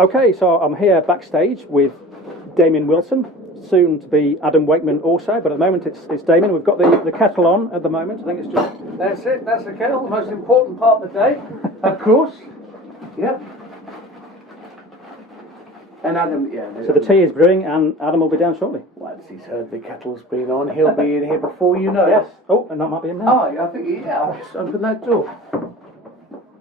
Okay, so I'm here backstage with Damian Wilson, soon to be Adam Wakeman also, but at the moment it's Damian. We've got the kettle on at the moment. I think it's just... That's it, that's the kettle, the most important part of the day, of course. Yep. And Adam, yeah. So the tea is brewing and Adam will be down shortly. Once he's heard the kettle's been on, he'll be in here before you know it. Yes. Oh, and that might be him now. Oh, I think, yeah, I'll just open that door.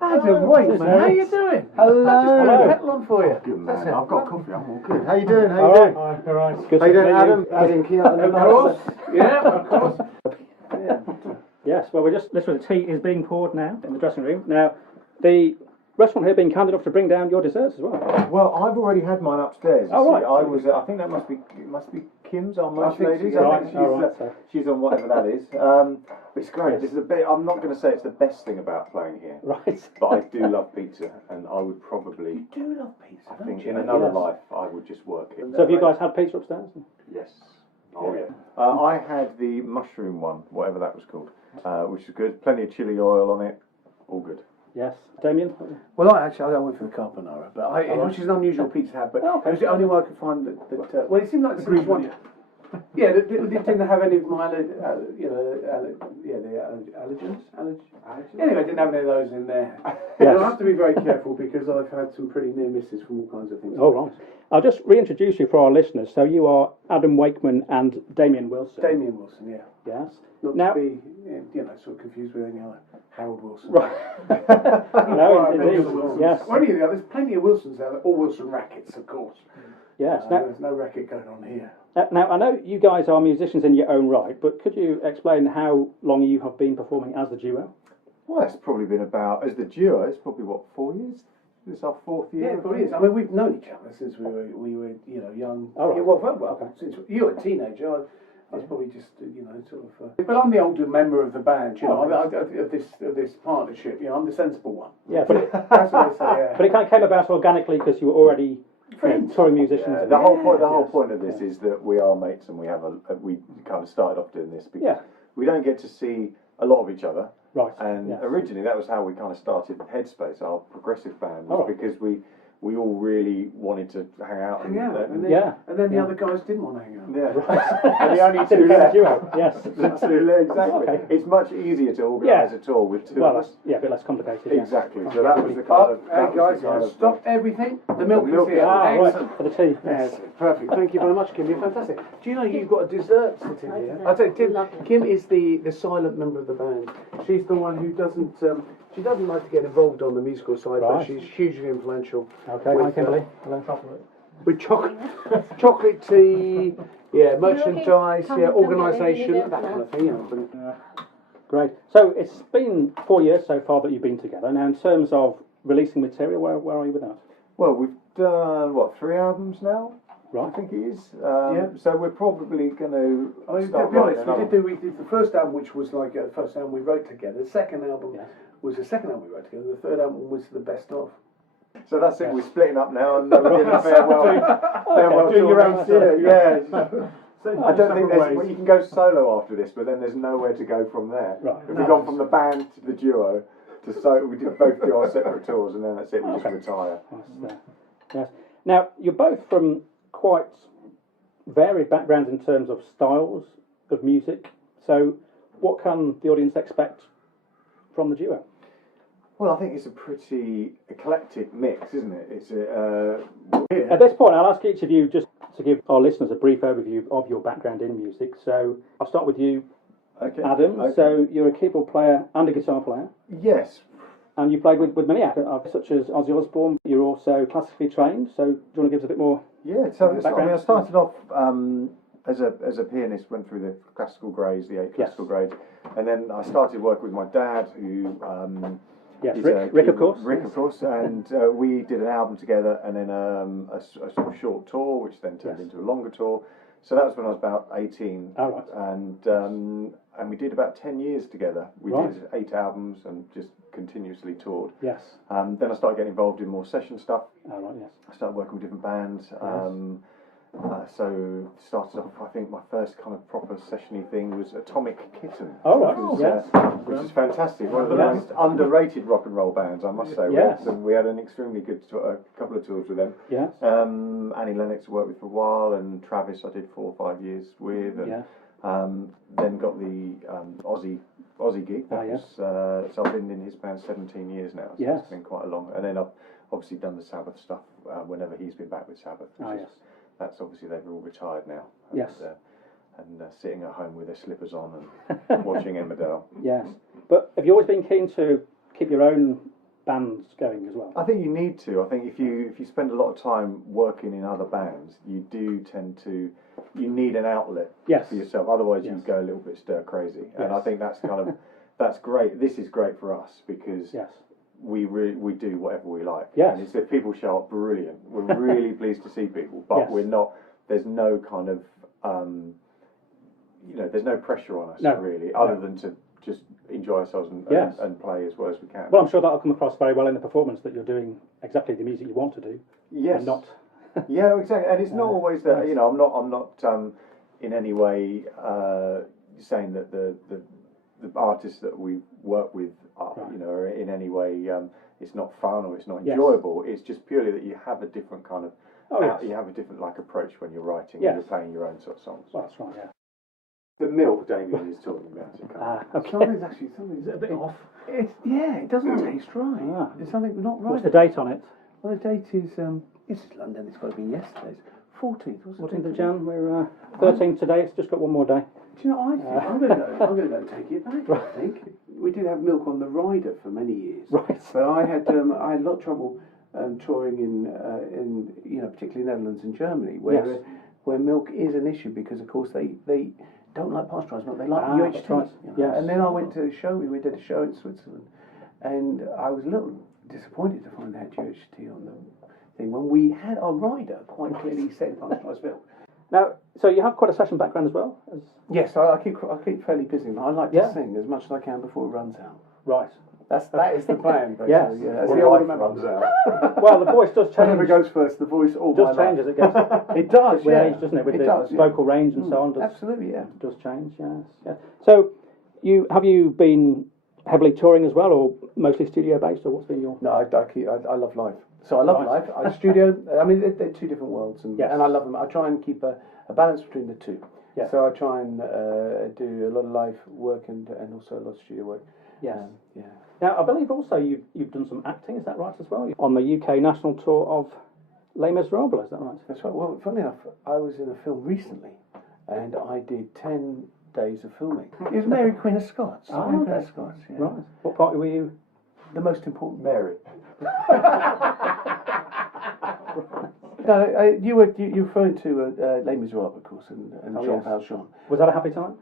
Adam Wakeman, how you doing? Hello. I just put the kettle on for you. Good man. That's it. I've got coffee. I'm all good. How you doing? How you All doing? right. All right. Good How you to doing, meet Adam? Adam Keoghan. Of course. Yeah, of course. Yeah. Yes, well, we're just literally, the tea is being poured now in the dressing room. Now, the restaurant here being kind enough to bring down your desserts as well. Well, I've already had mine upstairs. Oh, right. I was. I think that must be Kim's on most think ladies. so, I think right. she's on whatever that is. It's great. This is a bit. I'm not going to say it's the best thing about playing here, Right. but I do love pizza, and I would probably. You do love pizza, I don't think you? in another Yes. life I would just work it. So have you guys had pizza upstairs? Yes. Oh yeah. I had the mushroom one, whatever that was called, which is good. Plenty of chili oil on it. All good. Yes. Damien? Well, I went for the carbonara, but which is an unusual pizza to have, but Okay. it was the only one I could find that well, it seemed like the simplest one. Yeah, they didn't have any of my, the allergens. Anyway, I didn't have any of those in there. Yes. I have to be very careful because I've had some pretty near misses from all kinds of things. Oh, right. I'll just reintroduce you for our listeners. So you are Adam Wakeman and Damian Wilson. Damian Wilson, yeah. Yes. Not Now, to be, sort of confused with any other Harold Wilson. right. No, indeed. Yes. Well, there's plenty of Wilsons out there, all Wilson rackets, of course. Yes. Now, There's no racket going on here. now, I know you guys are musicians in your own right, but could you explain how long you have been performing as the duo? Well, it's probably been about, as the duo, it's probably, 4 years? This is our 4th year? Yeah, it probably is. I mean, we've known each other since we were young. Oh, right. Yeah, well, since you were a teenager, I was probably just, sort of. But I'm the older member of the band, of this partnership. I'm the sensible one. Yeah, but That's what I say. Yeah. but it kind of came about organically because you were already touring musicians. The whole point of this is that we are mates, and we have we kind of started off doing this because we don't get to see a lot of each other. Right. And originally that was how we kind of started Headspace, our progressive band, Oh, right. because we all really wanted to hang out. And then the other guys didn't want to hang out. Yeah. And the only two Duo, left. yes. The two left, exactly. Okay. It's much easier to organise a tour with two Well, of us. that's, a bit less complicated. Yeah. Exactly. So that was the kind of. Hey guys, stop everything. The milk is here. Ah, Excellent. right, for the tea. Yes, perfect. Thank you very much, Kim. You're fantastic. Do you know you've got a dessert sitting here? I tell you, Kim is the silent member of the band. She's the one who doesn't. She doesn't like to get involved on the musical side, but Right. she's hugely influential. Okay, with, Kimberly. Hello, chocolate. With chocolate tea, merchandise, organisation, that kind of thing. Great. So it's been 4 years so far that you've been together. Now, in terms of releasing material, where are you with that? Well, we've done 3 albums now. Right. I think it is. So we're probably going to. I mean, to be honest, we did the first album, which was like the first album we wrote together. The second album was the second album we wrote together. The third album was the best of. So that's it. We're splitting up now, and we're doing a farewell doing your own tour. Yeah. I don't think you can go solo after this, but then there's nowhere to go from there. Right. We've gone from the band to the duo to solo. We did both do our separate tours, and then that's it. We just retire. Yes. Now, you're both from quite varied backgrounds in terms of styles of music. So, what can the audience expect from the duo? Well, I think it's a pretty eclectic mix, isn't it? It's At this point, I'll ask each of you just to give our listeners a brief overview of your background in music. So, I'll start with you, Adam. Okay. So, you're a keyboard player and a guitar player. Yes. And you played with many actors, such as Ozzy Osbourne. You're also classically trained. So, do you want to give us a bit more? Yeah. So I started off as a pianist, went through the classical grades, the 8 classical grades, and then I started working with my dad, who. Yes, Rick, of course. Rick, of course, and we did an album together, and then a sort of short tour, which then turned into a longer tour. So that was when I was about 18, and we did about 10 years together. We did 8 albums and just continuously toured. Yes. Then I started getting involved in more session stuff. Oh, right, yes. I started working with different bands. So started off, I think my first kind of proper sessiony thing was Atomic Kitten. Oh, right. Which is fantastic. One of the most underrated rock and roll bands, I must say. Yes. We had an extremely good couple of tours with them. Yes. Annie Lennox I worked with for a while, and Travis I did 4 or 5 years with. And, then got the Aussie gig. So I've been in his band 17 years now. So it's been quite a long. And then I've obviously done the Sabbath stuff whenever he's been back with Sabbath. That's obviously they've all retired now. And sitting at home with their slippers on and watching Emmerdale. Yes. But have you always been keen to keep your own bands going as well? I think you need to. I think if you spend a lot of time working in other bands, you do tend to. You need an outlet for yourself. Otherwise, you go a little bit stir crazy. And I think that's kind of that's great. This is great for us because we do whatever we like. Yes. And if people show up, brilliant. We're really pleased to see people, but we're not. There's no kind of there's no pressure on us really, other than to just enjoy ourselves and play as well as we can. Well, I'm sure that'll come across very well in the performance that you're doing exactly the music you want to do. Yes. And not. Yeah, exactly. And it's not always that. I'm not in any way saying that the artists that we work with are in any way it's not fun or it's not enjoyable. It's just purely that you have a different kind of you have a different approach when you're writing and you're playing your own sort of songs. Well, that's right. Yeah. The milk Damian is talking about. Okay. Something's a bit off. It doesn't taste right. There's something not right. What's the date on it? Well, the date is it's London. It's got to be yesterday's 14th. 14th of Jan. We're 13th today. It's just got one more day. Do you know? I think I'm going to go and take it back. I think we did have milk on the rider for many years. Right. But I had a lot of trouble touring in particularly Netherlands and Germany, where milk is an issue because of course they don't like pasteurised milk. They like UHT. Right. And then I went to a show. We did a show in Switzerland, and I was a little disappointed to find they had UHT on the thing when we had our rider quite clearly said pasteurised milk. Now, so you have quite a session background as well. Yes, I keep fairly busy. I like to sing as much as I can before it runs out. Right. That is the plan, basically. Yes. That's Or the old life runs out. Well, the voice does change. Whatever goes first, the voice or does my change life. as it gets It does, with age, doesn't it? With the vocal range and so on. Absolutely, yeah. It does change, yes. So, have you been heavily touring as well, or mostly studio based, or what's been your? No, I love live. So I love live. I studio. I mean, they're two different worlds, and I love them. I try and keep a balance between the two. Yeah. So I try and do a lot of live work and also a lot of studio work. Yes. Now, I believe also you've done some acting, is that right as well? On the UK national tour of Les Miserables, is that right? That's right. Well, funny enough, I was in a film recently, and I did 10 days of filming. It was Mary Queen of Scots. Queen of Scots, yeah. Right. What party were you? The most important. Mary. No, you were referring to Les Miserables, of course, and Jean Valjean. Was that a happy time?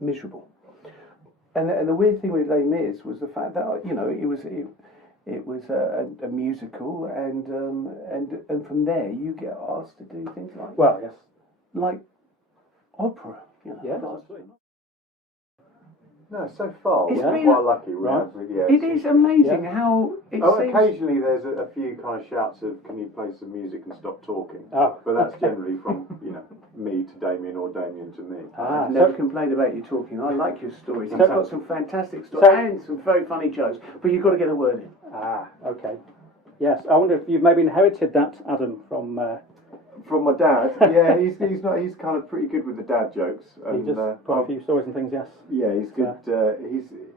Miserable. And the weird thing with Les Mis was the fact that it was a musical, and from there you get asked to do things like opera. Yeah. No, so far It's we're been quite lucky. It is amazing how it seems. Occasionally there's a few kind of shouts of "Can you play some music and stop talking?" Oh. But that's generally from me to Damian or Damian to me. I've never complained about you talking. I like your stories. You've got some fantastic stories and some very funny jokes, but you've got to get a word in. Okay. Yes, I wonder if you've maybe inherited that, Adam, from my dad. Yeah, he's kind of pretty good with the dad jokes. And, he does quite a few stories and things. Yes. Yeah, he's good.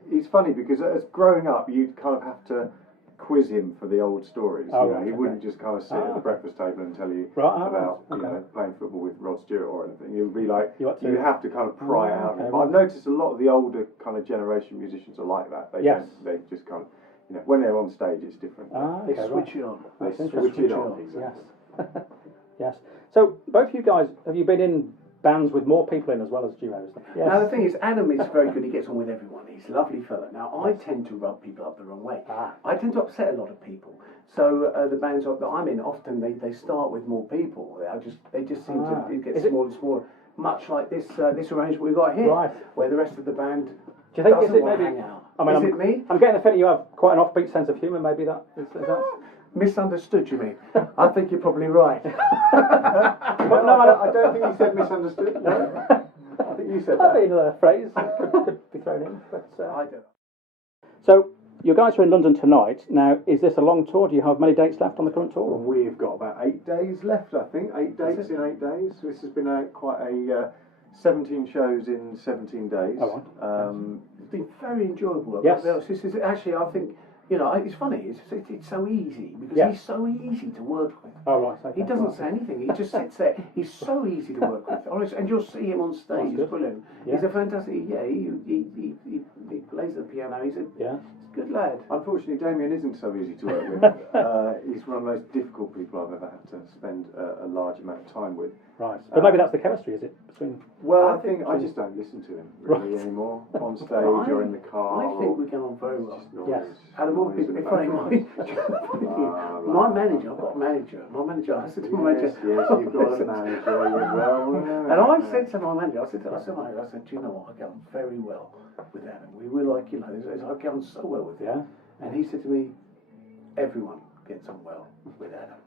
He's funny because as growing up, you kind of have to quiz him for the old stories. He wouldn't just kind of sit at the breakfast table and tell you about playing football with Rod Stewart or anything. It would be like you have to kind of pry out. But I've noticed a lot of the older kind of generation musicians are like that. They just kind of when they're on stage, it's different. They switch it on. They switch it on. Exactly. Yes. Yes. So both you guys, have you been in bands with more people in as well as duos? Yes. Now the thing is, Adam is very good. He gets on with everyone. He's a lovely fella. Now I tend to rub people up the wrong way. I tend to upset a lot of people. So the bands that I'm in, often they start with more people. They just seem to get smaller and smaller. Much like this arrangement we've got here, where the rest of the band do you think doesn't is it want maybe? to hang out. I mean, is it me? I'm getting the feeling you have quite an offbeat sense of humour. Maybe that is that. Misunderstood, you mean? I think you're probably right. I don't think you said misunderstood. No. I think you said that. I think another phrase could be thrown in. But, I don't. So, you guys are in London tonight. Now, is this a long tour? Do you have many dates left on the current tour? We've got about 8 days left, I think. 8 dates in 8 days. This has been quite a 17 shows in 17 days. Oh, right. It's been very enjoyable. Yes. This is actually, I think, it's funny. It's so easy because he's so easy to work with. Oh, right. Okay. He doesn't say anything. He just sits there. He's so easy to work with. Honestly, and you'll see him on stage. He's brilliant. Yeah. He's a fantastic. Yeah, he plays the piano. He's a good lad. Unfortunately, Damian isn't so easy to work with. He's one of the most difficult people I've ever had to spend a large amount of time with. Right. But maybe that's the chemistry, is it? Between... Well, I think I just don't listen to him really anymore on stage or in the car. I think we get on very well. Yes. Out of all people, it's funny. My manager, I've got a manager. My manager, I said to my manager, yes, you've got a manager. And I said to my manager, I said, do you know what? I get on very well with Adam. We were like, I get on so well with him. Yeah. And he said to me, everyone gets on well with Adam.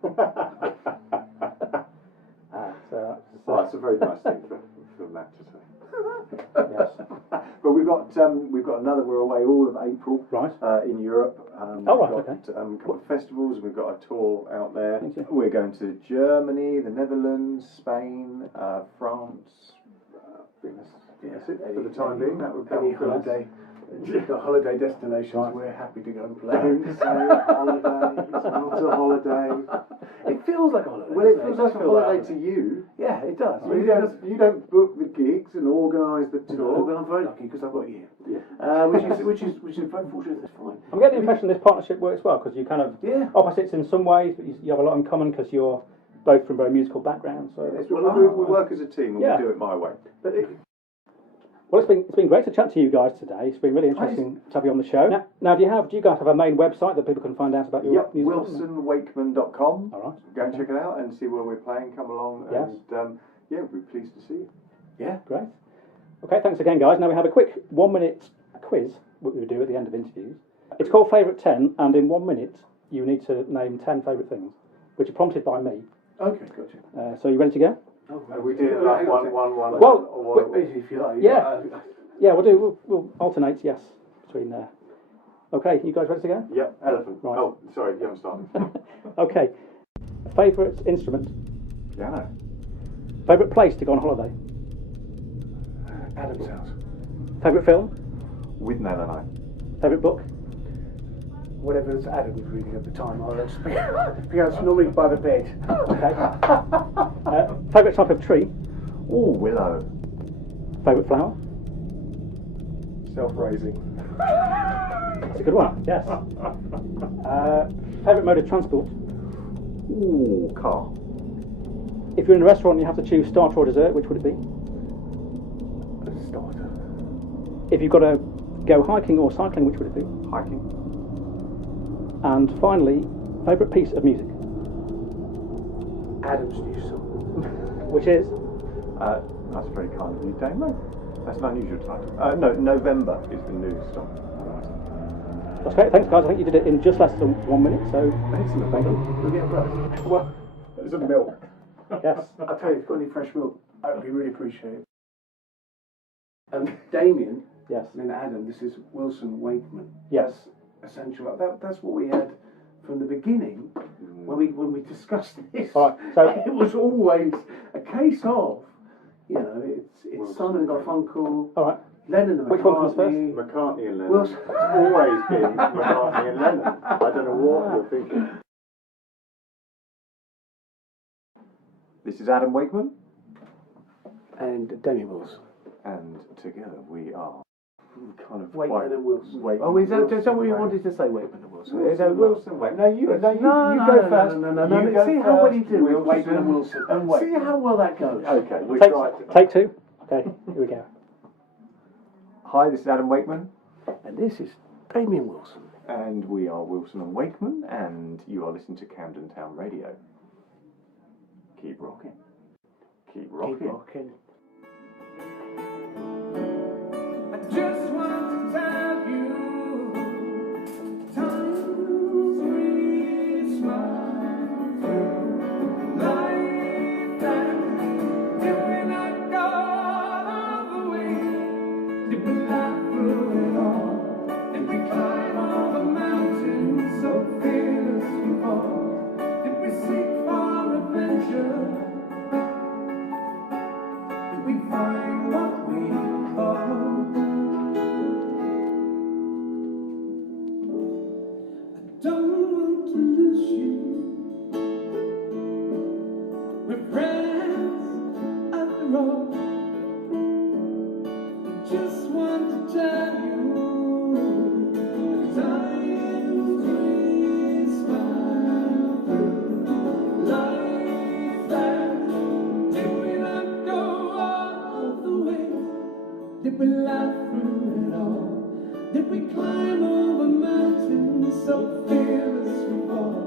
That's a very nice thing for Matt to say. Yes. But we've got another. We're away all of April. Right. In Europe. Right. Okay. A couple of festivals. We've got a tour out there. Thank you. We're going to Germany, the Netherlands, Spain, France. That's it for the time being. That would be any holiday. The holiday destinations, we're happy to go and play. Don't say holiday. It's not a holiday. It feels like a holiday. Well, it feels like a holiday to you. Yeah, it does. You don't book the gigs and organise the tour. No, but I'm very lucky because I've got you. Yeah. Which is very fortunate. That's fine. I'm getting the impression this partnership works well because you kind of opposites in some ways, but you have a lot in common because you're both from very musical backgrounds. So we work as a team and we do it my way. Well, it's been great to chat to you guys today. It's been really interesting to have you on the show. Now, do you guys have a main website that people can find out about your music? WilsonWakeman.com. All right. Go and check it out and see where we're playing. Come along and we'll be pleased to see you. Yeah, great. Okay, thanks again, guys. Now we have a quick 1 minute quiz, what we do at the end of interviews. It's called Favourite 10, and in 1 minute you need to name 10 favourite things, which are prompted by me. Okay, gotcha. So you ready to go? We did like one. Well, if you like. Yeah, we'll alternate. Yes, between there. Okay, you guys ready to go? Yep. Elephant. Right. Oh, sorry, you haven't started. Okay. Favourite instrument? Piano. Favourite place to go on holiday? Adam's house. Favourite film? With Nan and I. Favourite book? Whatever Adam was reading at the time, I'll because normally by the bed. Okay. Favourite type of tree? Oh, willow. Favourite flower? Self-raising. That's a good one, yes. Favourite mode of transport? Ooh, car. If you're in a restaurant and you have to choose starter or dessert, which would it be? A starter. If you've got to go hiking or cycling, which would it be? Hiking. And finally, favourite piece of music? Adam's new song. Which is? That's very kind of you, Damo. That's an unusual title. No, November is the new song. That's great, thanks guys. I think you did it in just less than 1 minute, so excellent. Thank you. We'll get broke. Well, there's a milk. Yes. I'll tell you, if you've got any fresh milk, I would really appreciate it. Damian, yes, and then Adam, this is Wilson Wakeman. Yes. That's essential. That's what we had from the beginning when we discussed this. All right, so it was always a case of, it's Simon and Garfunkel. All right. Lennon and McCartney. Which one comes first? McCartney and Lennon. Wilson. It's always been McCartney and Lennon. I don't know what you're thinking. This is Adam Wakeman. And Damian Wilson. And together we are kind of Wakeman and Wilson. Wakeman is that what you wanted to say, Wakeman and Wilson? Wilson. No, you go first. No. See how well you do with Wakeman and Wilson. See how well that goes. Okay, we'll try. Take two. Okay, here we go. Hi, this is Adam Wakeman. And this is Damian Wilson. And we are Wilson and Wakeman, and you are listening to Camden Town Radio. Keep rocking. Keep rocking. Keep rocking. I just want to tell you, times we smile. go. Just want to tell you, times we smile through life, and did we not go all the way? Did we laugh through it all? Did we climb over mountains so fearless we fall?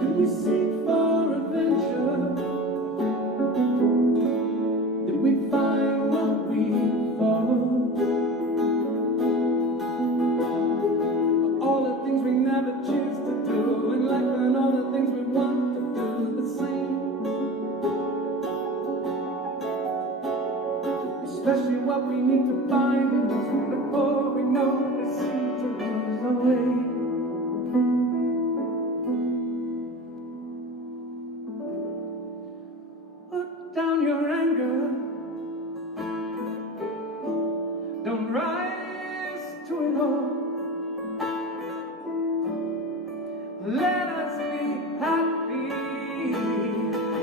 Did we seek for adventure? Did we find what we fought? All the things we never choose to do in life, and all the things we want to do the same. Especially what we need to find and lose before we know we seem to lose our way. Put down your anger. Don't rise to it all. Let us be happy.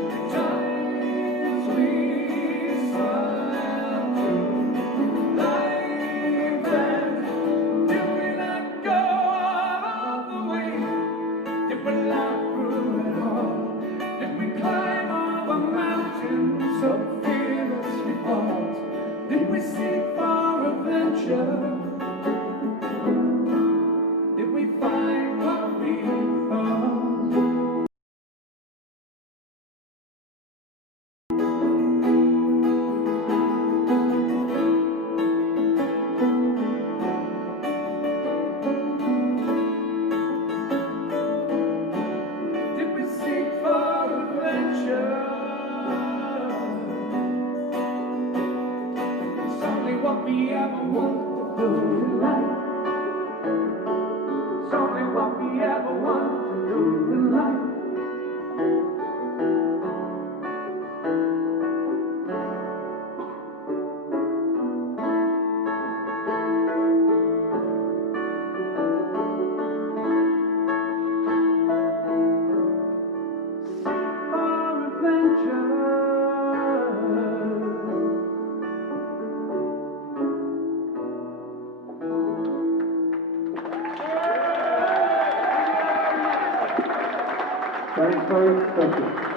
The times we smile through life, and did we not go all the way? Did we laugh through it all? Did we climb over mountains so fearless we fought? Did we seek for adventure? Did we find what we thought? Did we seek for adventure? It's only what we ever want to do in life. It's only what we ever want to do in life. Seek for adventure. Thanks very much.